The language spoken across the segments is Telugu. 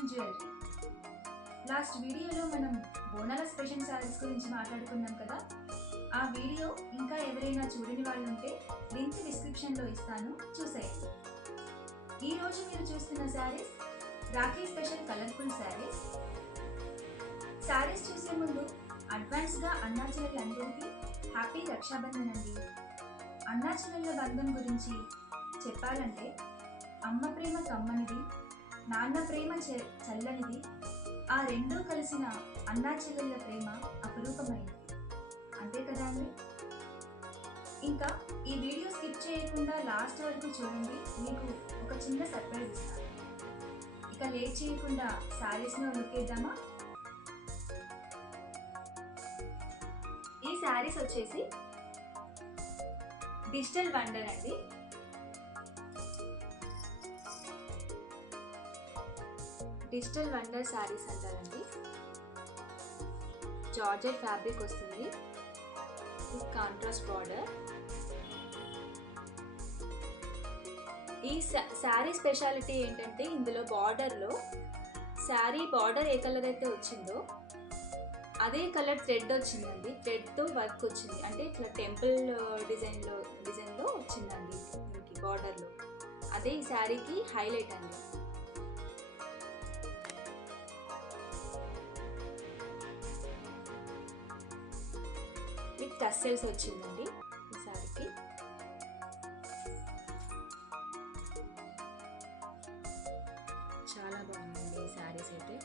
And jewellery. లాస్ట్ వీడియోలో మనం బోనాల స్పెషల్ శారీస్ గురించి మాట్లాడుకున్నాం కదా. ఆ వీడియో ఇంకా ఎవరైనా చూడని వాళ్ళు ఉంటే లింక్ డిస్క్రిప్షన్లో ఇస్తాను, చూసేయండి. ఈరోజు మీరు చూస్తున్న శారీస్ రాఖీ స్పెషల్ కలర్ఫుల్ శారీస్. శారీస్ చూసే ముందు అడ్వాన్స్గా అన్నా చెల్లెలందరికీ హ్యాపీ రక్షాబంధన్ అండి. అన్నా చెల్లెళ్ళ బంధం గురించి చెప్పాలంటే అమ్మ ప్రేమ కమ్మనిది, నాన్న ప్రేమ చల్లనిది. ఆ రెండూ కలిసిన అన్నా చెల్లెళ్ళ ప్రేమ అపురూపమైనది, అంతే కదా అండి. ఇంకా ఈ వీడియో స్కిప్ చేయకుండా లాస్ట్ వరకు చూడండి, మీకు ఒక చిన్న సర్ప్రైజ్ ఇస్తాను. ఇక లేట్ చేయకుండా శారీస్ని లుక్ వేద్దామా. ఈ శారీస్ వచ్చేసి డిజిటల్ వండర్ అండి. డిజిటల్ వండర్ శారీస్ అంటారండి. జార్జెట్ ఫ్యాబ్రిక్ వస్తుంది, కాంట్రాస్ట్ బార్డర్. ఈ శారీ స్పెషాలిటీ ఏంటంటే ఇందులో బార్డర్లో శారీ బార్డర్ ఏ కలర్ అయితే వచ్చిందో అదే కలర్ థ్రెడ్ వచ్చిందండి. థ్రెడ్తో వర్క్ వచ్చింది, అంటే ఇట్లా టెంపుల్ డిజైన్లో వచ్చిందండి దీనికి బార్డర్లో. అదే ఈ శారీకి హైలైట్ అండి. విత్ టస్సెల్స్ వచ్చిందండి ఈ శారీకి. చాలా బాగుందండి ఈ శారీస్ అయితే.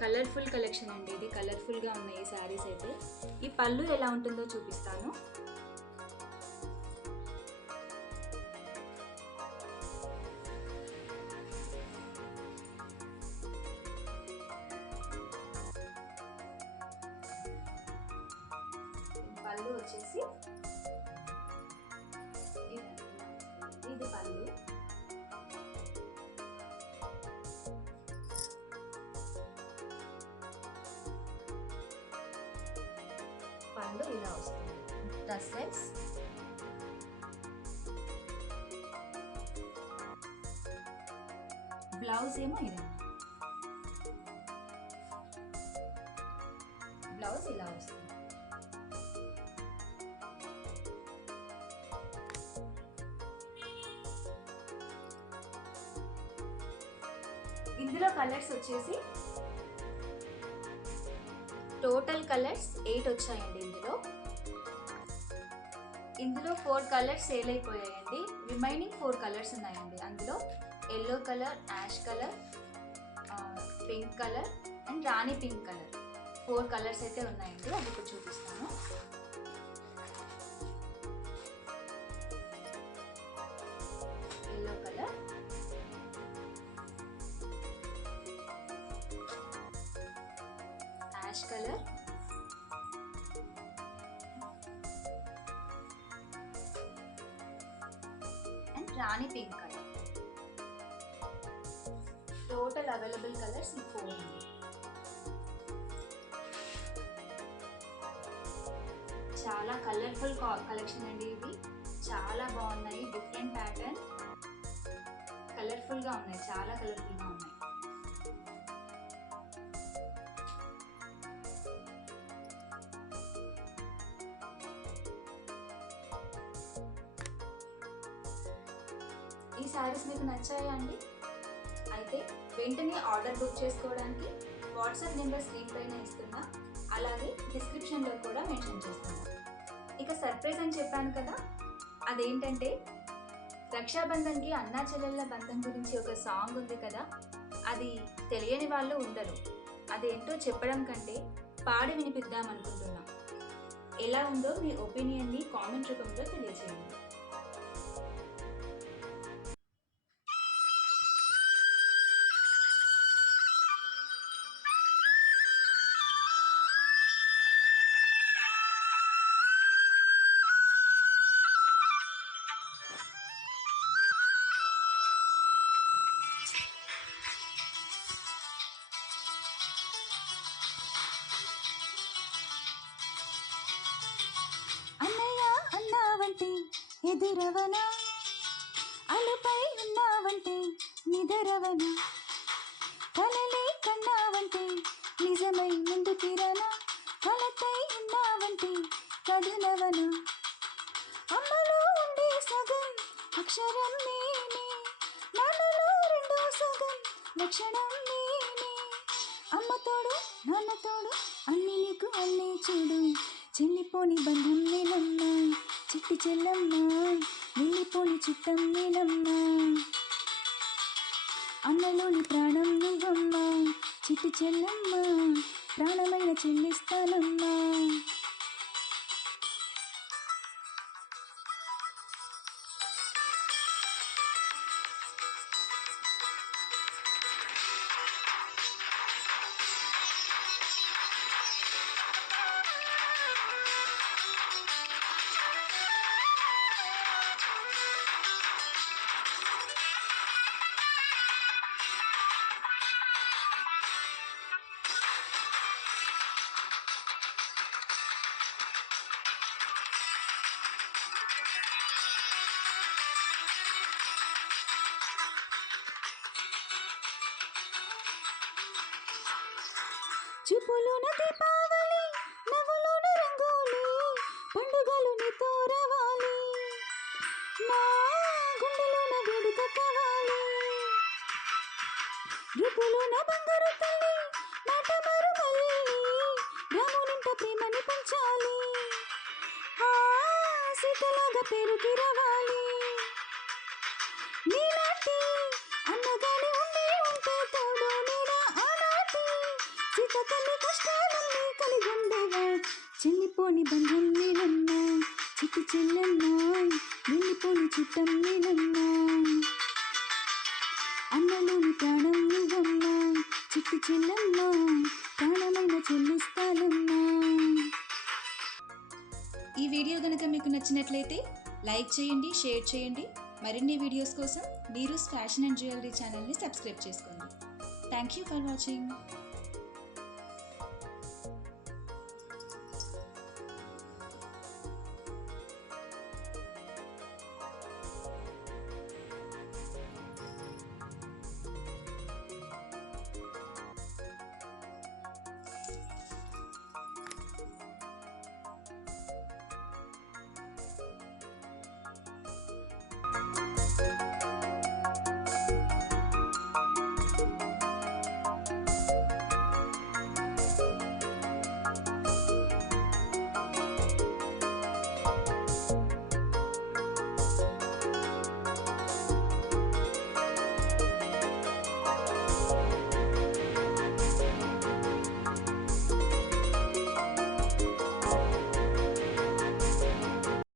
కలర్ఫుల్ కలెక్షన్ అండి ఇది, కలర్ఫుల్గా ఉన్నాయి ఈ శారీస్ అయితే. ఈ పళ్ళు ఎలా ఉంటుందో చూపిస్తాను. పళ్ళు వచ్చేసి ఇది పళ్ళు. పళ్ళు ఇలా వస్తుంది, టస్సెల్స్. బ్లౌజ్ ఏమో ఇదండి, బ్లౌజ్ ఇలా వస్తుంది. ఇందులో కలర్స్ వచ్చేసి టోటల్ కలర్స్ 8 వచ్చాయండి. ఇందులో 4 కలర్స్ సేల్ అయిపోయాయండి. రిమైనింగ్ 4 కలర్స్ ఉన్నాయండి. అందులో yellow colour, ash colour, pink colour and rani pink colour, 4 colours అయితే ఉన్నాయండి. అది ఇప్పుడు చూపిస్తాను. Yellow colour, ash colour, and rani pink colour. Total available colours 4 ఉంది. చాలా కలర్ఫుల్ కలెక్షన్ అండి ఇది. చాలా బాగున్నాయి, డిఫరెంట్ ప్యాటర్న్, కలర్ఫుల్గా ఉన్నాయి, చాలా కలర్ఫుల్గా ఉన్నాయి. ఈ శారీస్ మీకు నచ్చాయా అండి? అయితే వెంటనే ఆర్డర్ బుక్ చేసుకోవడానికి వాట్సాప్ నెంబర్ స్క్రీన్ పైన ఇస్తున్నా, అలాగే డిస్క్రిప్షన్లో కూడా మెన్షన్ చేస్తున్నా. ఇక సర్ప్రైజ్ అని చెప్పాను కదా, అదేంటంటే రక్షాబంధన్కి అన్నా చెల్లెళ్ళ బంధం గురించి ఒక సాంగ్ ఉంది కదా, అది తెలియని వాళ్ళు ఉండరు. అదేంటో చెప్పడం కంటే పాడి వినిపిద్దాం అనుకుంటున్నా. ఎలా ఉందో మీ ఒపీనియన్ని కామెంట్ రూపంలో తెలియజేయండి. ఎదురవనా అలుపై ఉన్నావంటే నిదరవనా కలలే కన్నావంటే నిజమై ముందుకి రానా, కలతై ఉన్నావంటే కథనవన. అమ్మలో ఉండే సగం అక్షరం నేనే, నాన్నలో రెండో సగం లక్షణం నేనే. అమ్మ తోడు నాన్న తోడు అన్ని నీకు అన్నీ చూడు, చెల్లిపోని బంధం నేనమ్మ చిట్టి చెల్లమ్మ, వెళ్ళిపోని చుట్టం నేనమ్మ. అన్నలోని ప్రాణం నువ్వమ్మ చిట్టి చెల్లమ్మ, ప్రాణమైన చెల్లిస్తానమ్మా. చూపులోన దీపావళి, నవ్వులోన రంగోలి, పండుగలు నీతో రావాలి, నా గుండెలోన వేడుక కావాలి. రూపులోన బంగారు తల్లి, మాట మారు మళ్ళీ, రామునింట ప్రేమని పంచాలి, ఆ సీతలాగా పేరుకి రావాలి. నీలాంటి అన్నగాని ఉండే ఉంటే తోడు నీడా, ఆనాటి సీతకల్లి కష్టాలన్నీ కలిగి ఉండేవా. చెల్లిపోని బంధం నేనమ్మ చిట్టి చెల్లమ్మ, వెళ్ళిపోని చుట్టం నేనమ్మ. అన్నలోని ప్రాణం నువ్వమ్మ చిట్టి చెల్లమ్మ, ప్రాణమైన చెల్లిస్తానమ్మా. ఈ వీడియో కనుక మీకు నచ్చినట్లయితే లైక్ చేయండి, షేర్ చేయండి. మరిన్ని వీడియోస్ కోసం నీరూస్ ఫ్యాషన్ అండ్ జ్యువెలరీ ఛానల్ని సబ్స్క్రైబ్ చేసుకోండి. Thank you for watching.